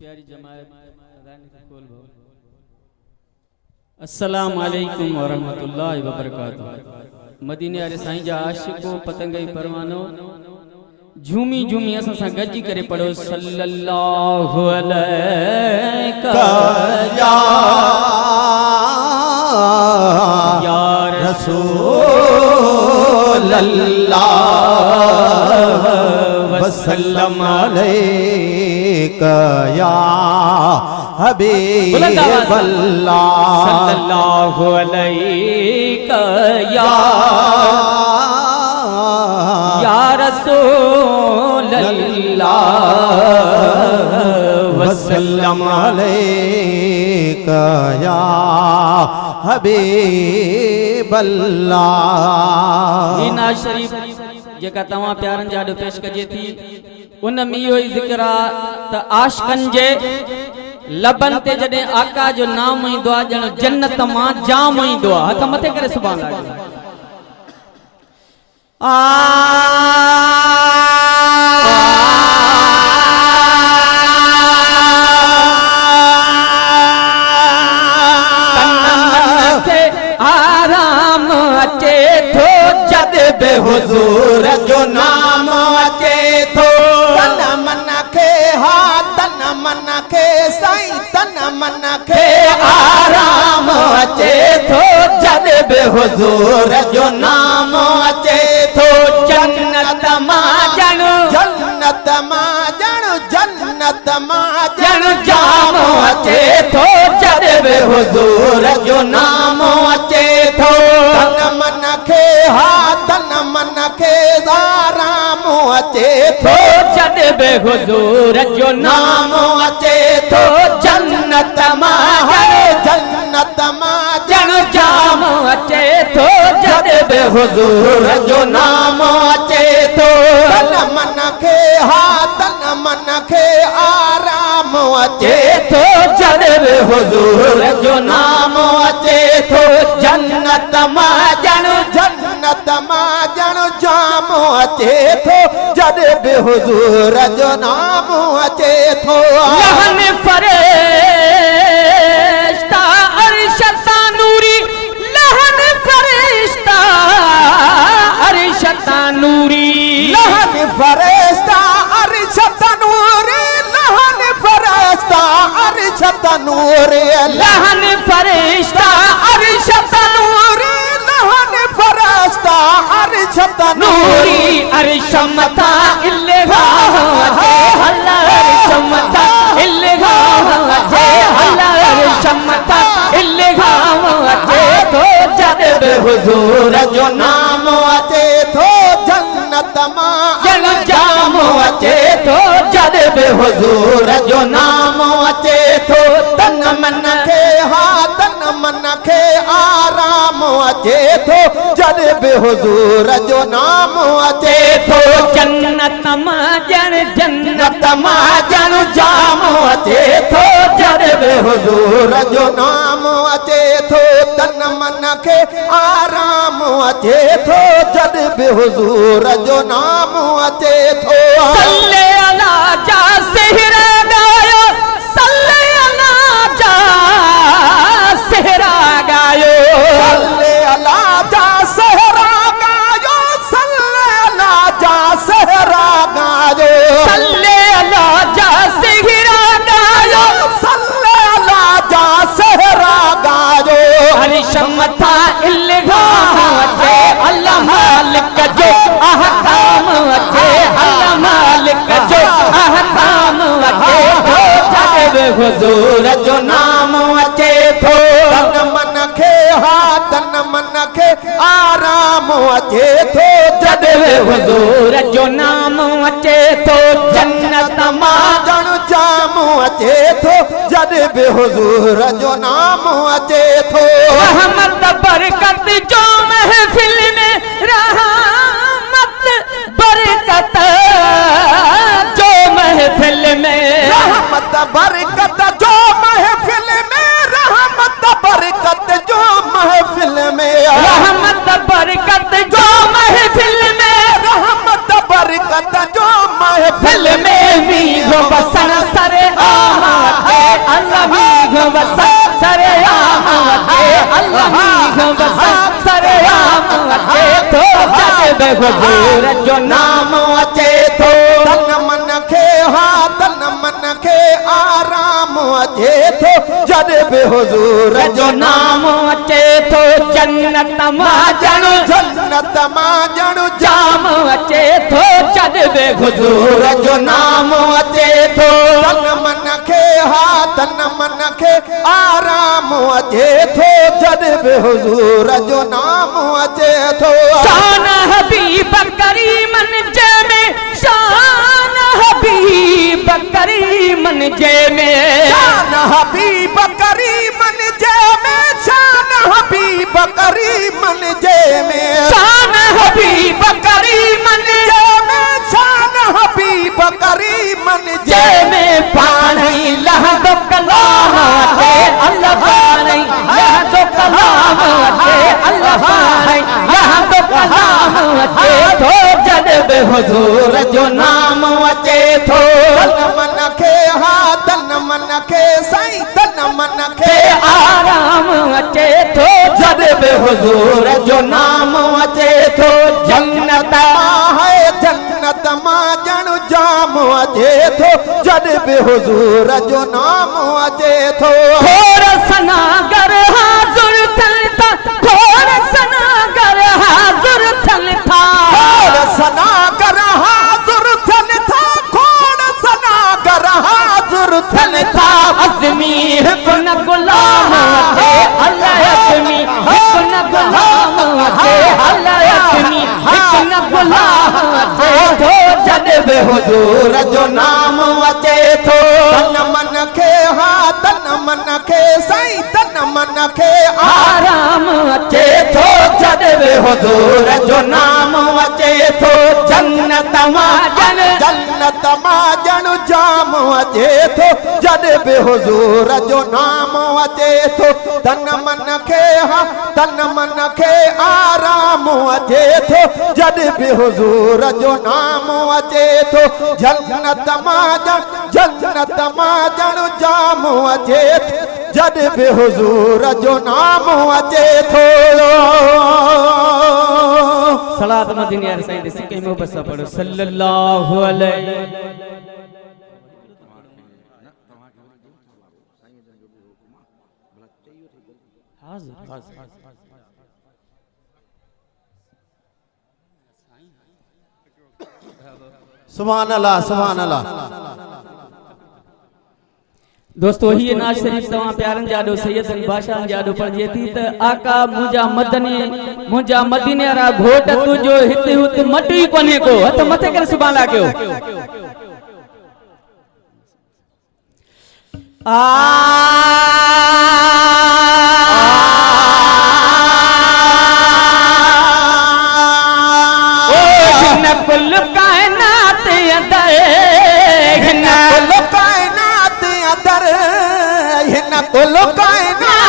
प्यारी जमात अस्सलाम वालेकुम व रहमतुल्लाहि व बरकातुहू। मदीने वाले साईं जा आशिको पतंगई परवानो झूमी झूमी असां सां गॾिजी करे पढ़ो सल्लल्लाहु अलैका या रसूल अल्लाह वसल्लम अलैका या हबीब अल्लाह सल्लल्लाहु अलैका या रसूल अल्लाह वसल्लम अलैका या हबीब अल्लाह। इना शरीफ जेका तवा प्यारन जाडो पेश कजे थी उन में इहो ई ज़िक्र आ त आशिकन जे लबन ते जडे आका जो नाम ईंदो आ ॼण जन्नत मां जाम ईंदो आ। हथ मथे करे सुभान अल्लाह। आराम अचे थो जद बेहुजूर जो नाम अचे थो। तन मन के हा तन मन के साईं तन मन के आराम अचे थो जद बेहुजूर जो नाम अचे थो। जन्नत मां ॼण जन्नत मां ॼण जन्नत मां ॼण जाम अचे थो जद बेहुजूर जो नाम अचे थो। तन मन के हा तन मन के आराम अचे थो जद बेहुजूर जो नाम अचे थो। जन्नत मां जन्नत मां ॼण जाम अचे थो जद बेहुजूर जो नाम अचे थो। तन मन के हा तन मन के आराम अचे थो जद बेहुजूर जो नाम अचे थो। जन्नत मां ॼण जन्नत मां ॼण जाम अचे थो जद बेहुजूर जो नाम अचे थो। लहन फरिश्ता अर्श तानूरी लहन फरिश्ता अर्श तानूरी लहन फरिश्ता अर्श तानूरी लहन फरिश्ता अर्श तानूरी लहन फरिश्ता अर्श तानूरी लहन फरिश्ता अर्श तानूरी अर्श मथा इल्हा है अल्लाह अर्श मथा इल्हा है अल्लाह अर्श मथा इल्हा है तो जद बेहुजूर जो नाम अचे थो। जन्नत मां ॼण जाम अचे थो जद बेहुजूर जो नाम अचे थो। तन मन के हा तन मन के आराम अचे थो जद बेहुजूर जो नाम अचे थो। जन्नत मां ॼण जन्नत मां ॼण जाम अचे थो जद बेहुजूर जो नाम अचे थो। तन मन के आराम अचे थो जद बेहुजूर जो नाम अचे थो। सल्ले अला जा सेहरा गायो सल्ले अला जा सेहरा गायो सल्ले अला जा सेहरा गायो सल्ले अला जा सेहरा गायो सल्ले अला जा सेहरा गायो सल्ले अला जा सेहरा गायो। अर्श मथा इल्हा अचे अल्लाह मालिक जो अहकाम अचे अल्लाह मालिक जो अहकाम अचे थो जद बेहुजूर जो नाम अचे थो। तन मन के हा तन मन के आराम अचे थो जद बेहुजूर जो नाम अचे थो। जन्नत मां ॼण जाम अचे थो जद बेहुजूर जो नाम अचे थो। रहमत बरकत जो महफिल में रहमत बरकत जो महफिल में रहमत बरकत जो महफिल में रहमत बरकत जो महफिल में रहमत बरकत जो महफिल में रहमत बरकत जो महफिल में मीरो बसन सरे आहा बे हुजूर जो नाम अचे थो तन मन खे हा तन मन खे आराम अचे थो जद बे हुजूर जो नाम अचे थो जन्नत मां ॼणु जाम अचे थो जद बे हुजूर जो नाम अचे थो तन मन खे हा तन मन खे आराम अचे थो जद बे हुजूर जो नाम अचे थो शान हबीब करीमन जे में शान हबीब करीमन जे में शान हबीब करीमन जे में शान हबीब करीमन जे में शान हबीब करीमन जे में शान हबीब करीमन जे में पाणी लहंदो कलाम अचे अल्लाह पाणी लहंदो कलाम अचे अल्लाह पाणी लहंदो कलाम अचे थो जद बे हुजूर जो नाम अचे थो तन मन खे हा तन मन खे साईं तन मन खे आराम अचे थो जद बे हुजूर जो नाम अचे थो जन्नत है जन्नत मां ॼणु जाम अचे थो जद बे हुजूर जो नाम अचे थो खोर सनागर हाज़ुर थियन था खोर सनागर हाज़ुर थियन था खोर सनागर हाज़ुर थियन था खोर सनागर हाज़ुर थियन था अज़मी हिकु न गुलाम अचे अल्लाह अज़मी हिकु न गुलाम अचे अल्लाह अज़मी हिकु न गुलाम अचे थो जद बे हुजूर जो नाम अचे थो तन मन खे हा तन मन खे साईं तन मन खे आराम अचे थो जद बे हुजूर जो नाम अचे थो जन्नत मां ॼणु जाम अचे थो जद बे हुजूर जो नाम अचे थो तन मन खे हा तन मन खे आराम अचे थो जद बे हुजूर जो नाम अचे थो जन्नत मां ॼणु जाम अचे थो जद बे हुजूर जो नाम अचे थो सलात मदीने यार साईं दे सिके मोहब्बत सा पढ़ो सल्लल्लाहु अलैहि सुभान अल्लाह सुभान अल्लाह दोस्तों ही नाज शरीफ तवा प्यारन जाडो सैयदन बादशाह जाडो पढ़जे थी त आका मुजा मदीने रा घोट तुजो हित हुत मटी कोने को हथ मथे कर सुभान लाग्यो आ ओ जिन कुल कायनात अंदर हिन कुल कायनात अंदर हिन कुल कायनात